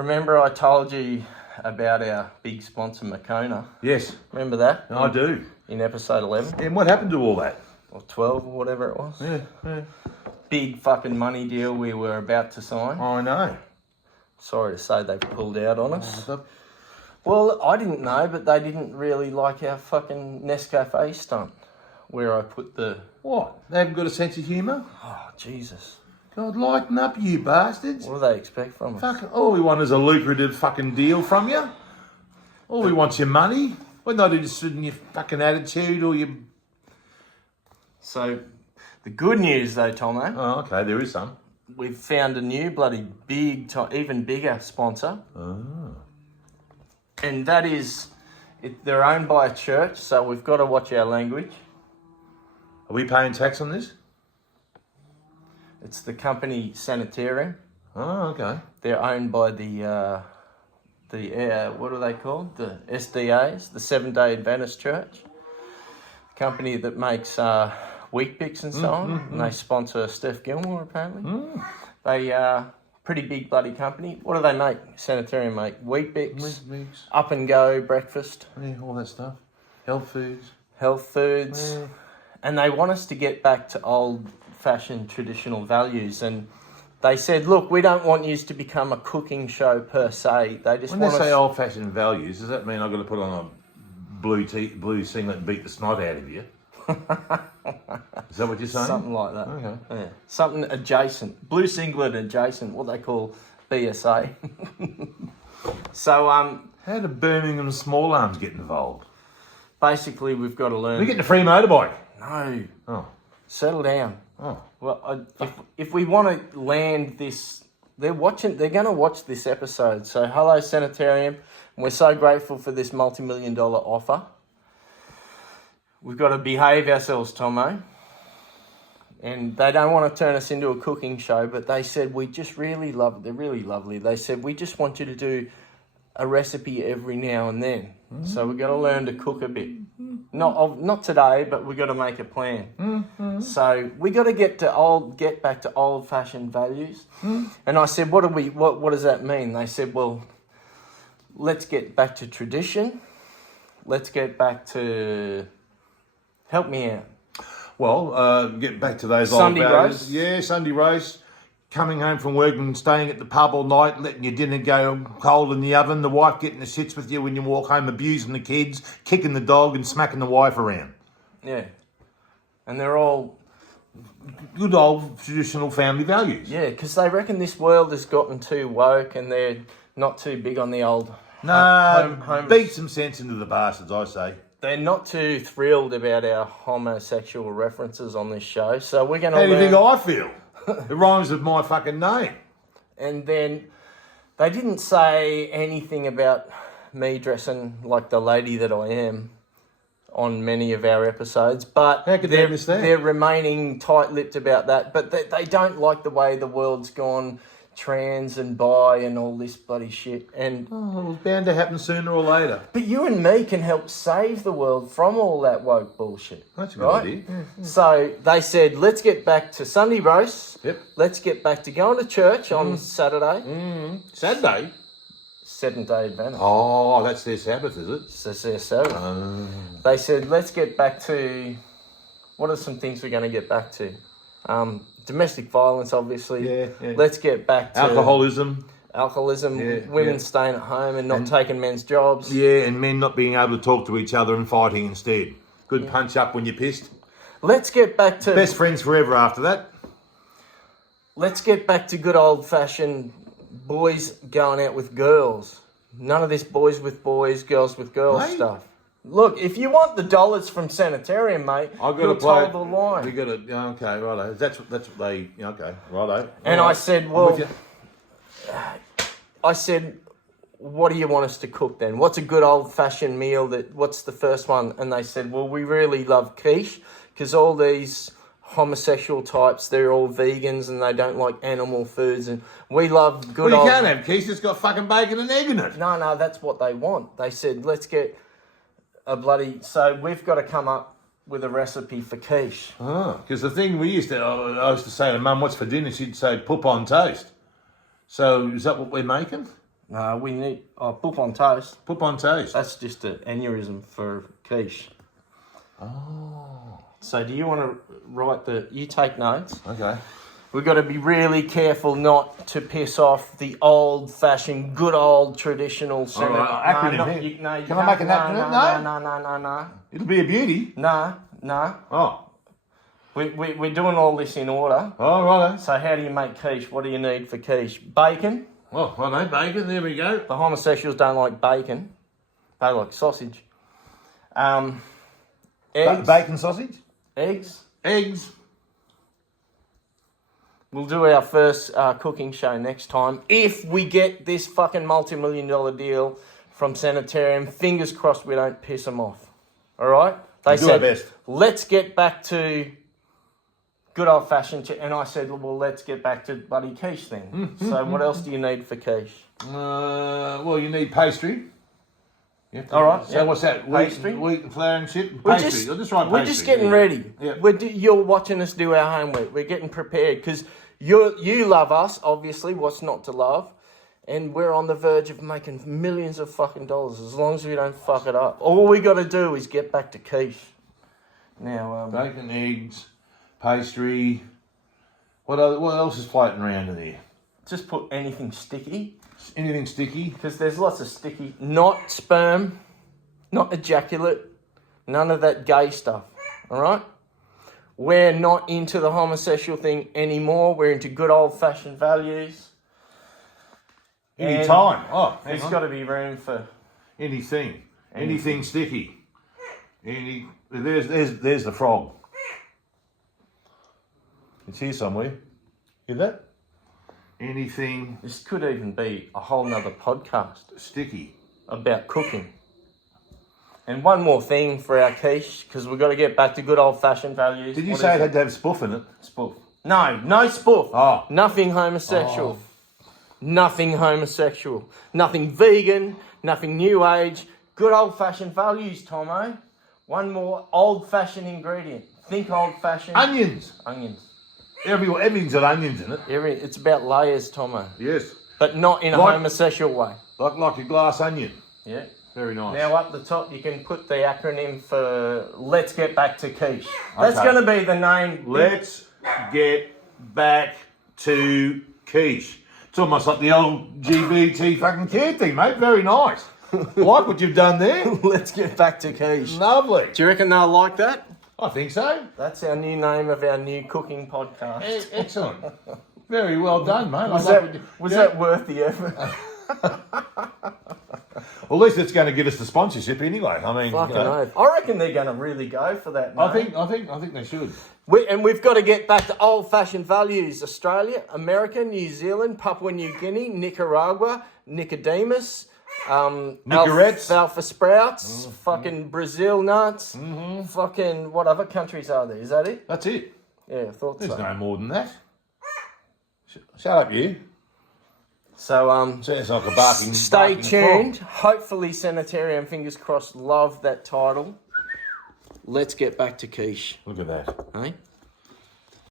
Remember I told you about our big sponsor, Moccona? Yes, Remember that? I do. In episode 11 And what happened to all that? or 12 or whatever it was. Yeah. Big fucking money deal we were about to sign. I know. Sorry to say they pulled out on us. Well, I didn't know, but they didn't really like our fucking Nescafe stunt where I put the... What? They haven't got a sense of humour? Oh, Jesus. God, lighten up, you bastards. What do they expect from us? Fucking, all we want is a lucrative fucking deal from you. All we want's your money. We're not interested in your fucking attitude or your... So, the good news though, Tomo, Oh, okay, there is some. we've found a new bloody big, even bigger sponsor. Oh. And that is, they're owned by a church, so we've got to watch our language. Are we paying tax on this? It's the company Sanitarium. Oh, okay. They're owned by the what are they called? The SDAs, the Seventh-day Adventist Church. The company that makes Wheat Bix and so on. And they sponsor Steph Gilmore, apparently. They pretty big bloody company. What do they make? Sanitarium make Wheat Bix, Mix. Up and Go breakfast, Yeah, all that stuff. Health foods. health foods. Yeah. And they want us to get back to old-fashioned traditional values. And they said, look, we don't want you to become a cooking show per se. They just When want they say us... old-fashioned values, does that mean I've got to put on a blue singlet and beat the snot out of you? Is that what you're saying? Something like that. Okay. Yeah. Something adjacent. Blue singlet adjacent, what they call BSA. So, How do Birmingham Small Arms get involved? basically, we've got to learn... We're getting a free motorbike. No, Oh. settle down. Oh. Well, if we want to land this... They're going to watch this episode. So, hello, Sanitarium. We're so grateful for this multi-million-dollar offer. We've got to behave ourselves, Tomo. And they don't want to turn us into a cooking show, but they said, we just really love it. They're really lovely. They said, we just want you to do a recipe every now and then. So we've got to learn to cook a bit. Not today, but we've got to make a plan. So we got to get back to old-fashioned values. And I said, what does that mean? They said, well, let's get back to tradition. Let's get back to... Help me out. Well, get back to those Sunday old values. roast? Yeah, Sunday roast. Coming home from work and staying at the pub all night, letting your dinner go cold in the oven, the wife getting the shits with you when you walk home, abusing the kids, kicking the dog and smacking the wife around. Yeah. And they're all... Good old traditional family values. Yeah, because they reckon this world has gotten too woke and they're not too big on the old... No, home- beat some sense into the bastards, I say. They're not too thrilled about our homosexual references on this show, so we're going to How do you learn... think I feel? It rhymes with my fucking name. And then they didn't say anything about me dressing like the lady that I am on many of our episodes, but How could they miss that? they're remaining tight-lipped about that. But they don't like the way the world's gone trans and bi and all this bloody shit. And Oh, it was bound to happen sooner or later. but you and me can help save the world from all that woke bullshit. That's a good right? idea. So they said, let's get back to Sunday roast. Yep. Let's get back to going to church on Saturday. Saturday? Seventh-day Adventist. Oh, that's their Sabbath, is it? It's their Sabbath. They said, let's get back to... What are some things we're going to get back to? Domestic violence, obviously. Yeah. Let's get back to... Alcoholism. Alcoholism, Yeah, women yeah. staying at home and not taking men's jobs. Yeah, and men not being able to talk to each other and fighting instead. Good punch up when you're pissed. Let's get back to... Best friends forever after that. Let's get back to good old-fashioned boys going out with girls. None of this boys with boys, girls with girls Mate. stuff. Look, if you want the dollars from Sanitarium, mate, I've got you'll to play toe the line. We got to. Okay, righto. That's what they. Okay, righto. And All I right. said, I'm well, with you. I said, what do you want us to cook then? What's a good old-fashioned meal? What's the first one? And they said, well, we really love quiche because all these homosexual types, they're all vegans and they don't like animal foods. And we love good Well, old... you can't have quiche. It's got fucking bacon and egg in it. No, that's what they want. They said, let's get a bloody... So we've got to come up with a recipe for quiche. Because the thing I used to say to Mum, what's for dinner? She'd say, poop on toast. So is that what we're making? No, we need poop on toast. Poop on toast. That's just an aneurysm for quiche. Oh. So do you want to write you take notes? Okay. We've got to be really careful not to piss off the old-fashioned, good old traditional Senate. right, acronym here. Can I make an acronym? No. It'll be a beauty. No. Oh. We're doing all this in order. Oh, righto. So how do you make quiche? What do you need for quiche? Bacon. Well, I know bacon. There we go. The homosexuals don't like bacon. They like sausage. Eggs. Bacon sausage. Eggs. Eggs. We'll do our first cooking show next time. If we get this fucking multi-million-dollar deal from Sanitarium, fingers crossed we don't piss them off. All right? They Do our best. let's get back to good old-fashioned... And I said, well, let's get back to bloody quiche then. So what else do you need for quiche? Well, you need pastry. All right. So what's that? Pastry? Wheat and flour and shit? We're Pastry. just, I'll just write we're pastry. just getting Yeah. ready. Yeah. You're watching us do our homework. We're getting prepared because you love us, obviously. What's not to love? And we're on the verge of making millions of fucking dollars as long as we don't fuck it up. All we got to do is get back to quiche. Now, Bacon, eggs, pastry. What else is floating around in there? just put anything sticky Anything sticky? because there's lots of sticky. Not sperm, not ejaculate, none of that gay stuff. All right? We're not into the homosexual thing anymore. We're into good old-fashioned values. Any And time. Oh, hang There's on. got to be room for... Anything. Anything sticky. There's the frog. It's here somewhere. Hear that? Anything This could even be a whole nother podcast sticky. about cooking. And one more thing for our quiche, because we've got to get back to good old-fashioned values. Did you What say is it had to have spoof in it? Spoof. No spoof. Oh. Nothing homosexual. Nothing homosexual. Nothing vegan. Nothing new age. Good old-fashioned values, Tomo. One more old-fashioned ingredient. Think old-fashioned. Onions. Onions. Everything's got onions in it. It's about layers, Tomo. Yes. But not in a Like- homosexual way. Like a glass onion. Yeah. Very nice. Now up the top you can put the acronym for Let's Get Back to Quiche. That's Okay. going to be the name. Let's get back to quiche. It's almost like the old GBT fucking care thing, mate. Very nice. Like what you've done there. Let's Get Back to Quiche. Lovely. Do you reckon they'll like that? I think so. That's our new name of our new cooking podcast. Excellent. Very well done, mate. Was that worth the effort? Well, at least it's going to give us the sponsorship anyway. I mean, Fucking oath. I reckon they're going to really go for that. I Name. think they should. We've got to get back to old-fashioned values. Australia, America, New Zealand, Papua New Guinea, Nicaragua, Nicodemus, Nicorettes. Alpha Sprouts, fucking Brazil nuts, fucking what other countries are there? Is that it? That's it. Yeah, I thought There's so. no more than that. Shut up, you. So, Sounds like a barking. stay barking tuned. frog. Hopefully, Sanitarium, fingers crossed, love that title. Let's get back to quiche. Look at that. Hey?